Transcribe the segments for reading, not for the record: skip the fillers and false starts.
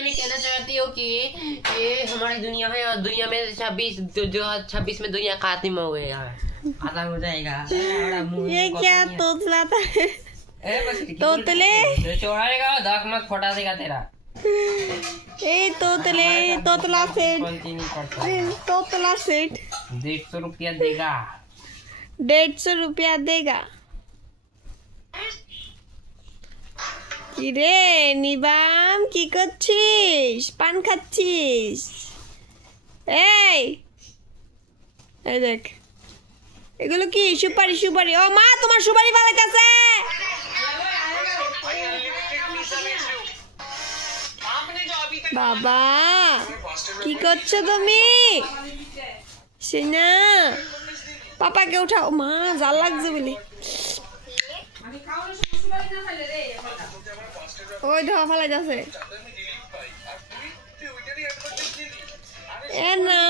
गाड़ी में कहना चाहती हूँ कि ये हमारी दुनिया है और दुनिया में 26 में दुनिया खत्म हो गई है, खत्म हो जाएगा। ये क्या तोतला था? तोतले चौड़ाएगा, दाग मत फटा देगा तेरा। ए तोतले, तोतला सेठ, तोतला सेठ 150 रुपया देगा। 150 रुपया देगा। কিরে নিবাম, কি করছিস? পান খাচ্ছিস? এই এই দেখ, এগুলো কি? সুপারি সুপারি। ও মা, তোমার সুপারি ফালাইতেছে। বাবা কি করছো তুমি? সিনা পাপাকে উঠাও। মা জাল লাগছে বলে। ওই ধোয়া ফেলাই যাচ্ছে। এ না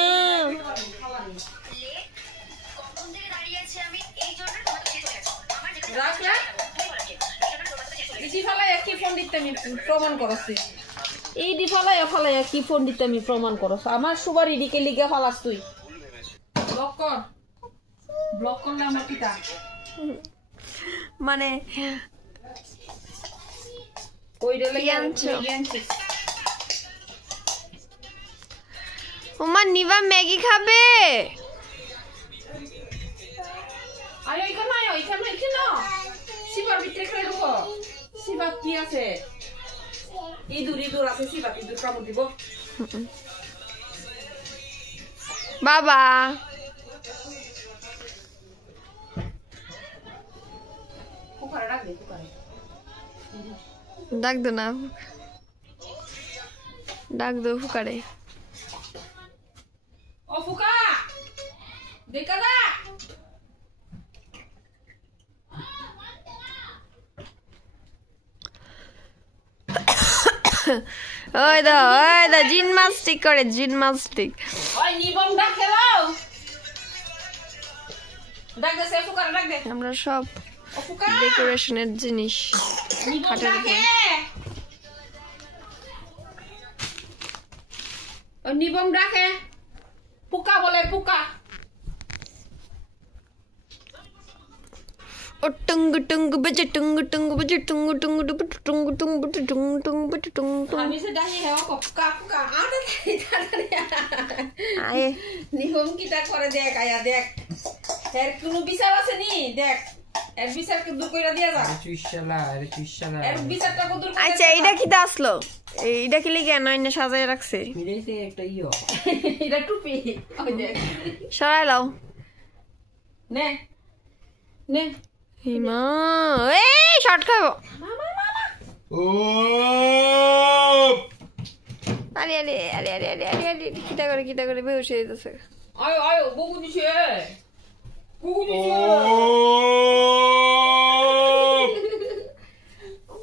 প্রমাণ করছে এই দি ফালাইয়া ফালাইয়া কি ফোন দিতে আমি প্রমাণ করছ। আমার সুবারি দিকে লিগে ফালাস তুই। ব্লক কর, ব্লক করলে আমার পিতা মানে কইরে লাগি আনছিস। ওমা নিবা ম্যাগি খাবে? আয় এখানে, আয় এখানে, এখানে সিবার ভিতরে খেলে ঢুকো। সিবা কি আছে? ইঁদুর ইঁদুর আছে, সিবা ইঁদুর কামড় দিব। বাবা কুকারে ডাক দে, কুকারে ডাক দো না, ডাক দো ফুকারে। ও ফুকা দেখা দা। ওই দা জিমনাস্টিক করে, জিমনাস্টিক। ওই নিবম ডাক দাও, ডাক দে, ফুকারে ডাক দে। আমরা সব ও ফুকা ডেকোরেশনের জিনিস নিবম খাটের ডাকে। ও নিবম ডাকে, ফুকা বলে, ফুকা। ও টুঙ্গ টুঙ্গ বজে, টুঙ্গ টুঙ্গ বজে, টুঙ্গ টুঙ্গ টুঙ্গ টুঙ্গ টুঙ্গ বজে, টুঙ্গ টুঙ্গ বজে, টুঙ্গ টুঙ্গ। আমি সে ডাকি হেও ফুকা ফুকা। আরে আয়ে নিবম কিটা করে দেখ, আয়া দেখ। এর কোনো বিচার আছে নি? দেখ এর বিচারকে দূর কইরা দিয়া যা। এর বিচারটা কত দূর? আচ্ছা এইটা কি আসলো? এইটা কি লিখে নয় সাজায় রাখছে? মিলেছে একটা ইও, এটা টুপি। ওই দেখ, সরাই লাও। নে নে হিমা এই শর্ট খাবো। ও আরে আরে আরে আরে আরে আরে আরে কিটা করে বেহুশ হয়ে যাচ্ছে। আয় আয় গুগু দিছে, গুগু দিছে,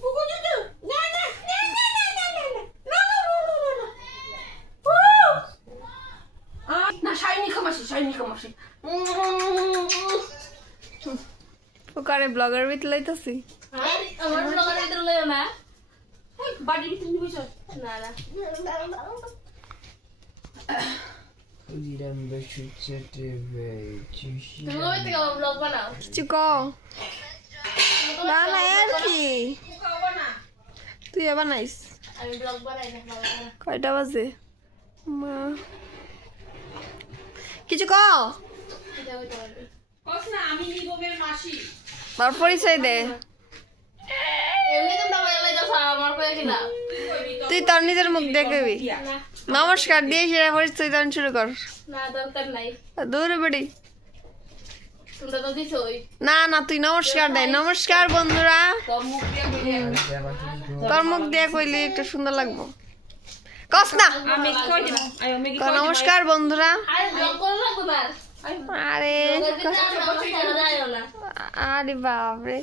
গুগু দিছে। না না না না না না না না না শাইনি খামাসি, শাইনি খামাসি। ওকারে ব্লগার ভিতরে লইতাছি। আরে আমার ব্লগার ভিতরে লইও না, ওই বাড়ি ভিতরে নিবি চল। না না কিছু ক না না আর কি তুই আবার নাইস। কয়টা বাজে? কিছু ক, আমি নিগমের মাসি। আর পরিচয় দে। তুই তোর নিজের মুখ দেখবি। নমস্কার দিয়ে সেটা পরিচয় দেওয়া শুরু কর। না দরকার নাই, দূরে বেড়ি। তোমরা তো দিছই। না না তুই নমস্কার দে। নমস্কার বন্ধুরা। তোর মুখ দিয়ে কইলে একটু সুন্দর লাগবো। কস না। নমস্কার বন্ধুরা। আরে আরে বাপরে,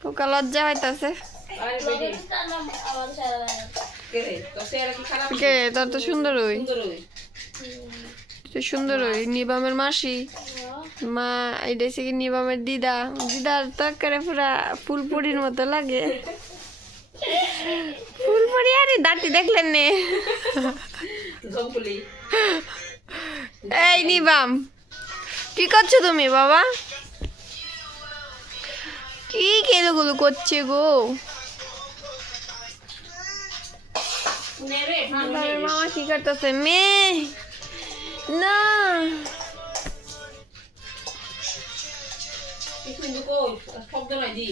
পোকা লজ্জা হইতাছে। কে তোর তো সুন্দর হই, তুই সুন্দর হই। নিবামের মাসি মা, এটা কি নিবামের দিদা। দিদার তো করে পুরা ফুলপুরির মতো লাগে। ফুলপুরি আরে আরে দাঁতি দেখলেন নে জঙ্গলি এই নিবাম কি করছো তুমি বাবা কি কেলোগুলো করছে গো নেরে মামা কি করতেছে মেয়ে না কিছু কই শব্দ নাই দি